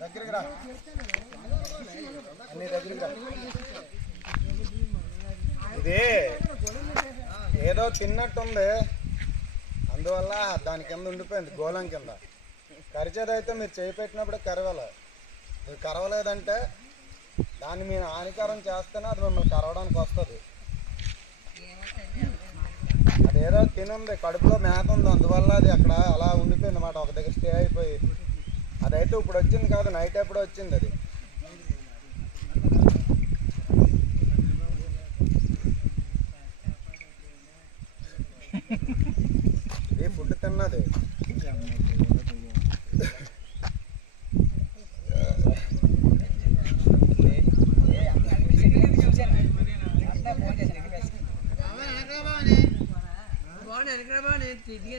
దగ్గరికి రా. అన్ని దగ్గరికి రా. ఇది ఏదో తిన్నట్టుంది. అందువల్ల దాని కింద ఉండిపోయింది గోళం కింద. కరిచేదైతే మీరు చేయి పెట్టినప్పుడు కరవాలి. మీరు కరవలేదంటే దాన్ని మీరు హానికరం చేస్తేనే అది మిమ్మల్ని కరవడానికి వస్తుంది. అదేదో తినుంది కడుపులో మేత ఉంది అందువల్ల అది అక్కడ అలా ఉండిపోయింది అన్నమాట. ఒక దగ్గర స్టే అయిపోయి అదైతే ఇప్పుడు వచ్చింది కాదు నైట్ ఎప్పుడో వచ్చింది అది ఇది ఫుడ్ తిన్నది బాగుంది వెనక బాగుంది తిరిగి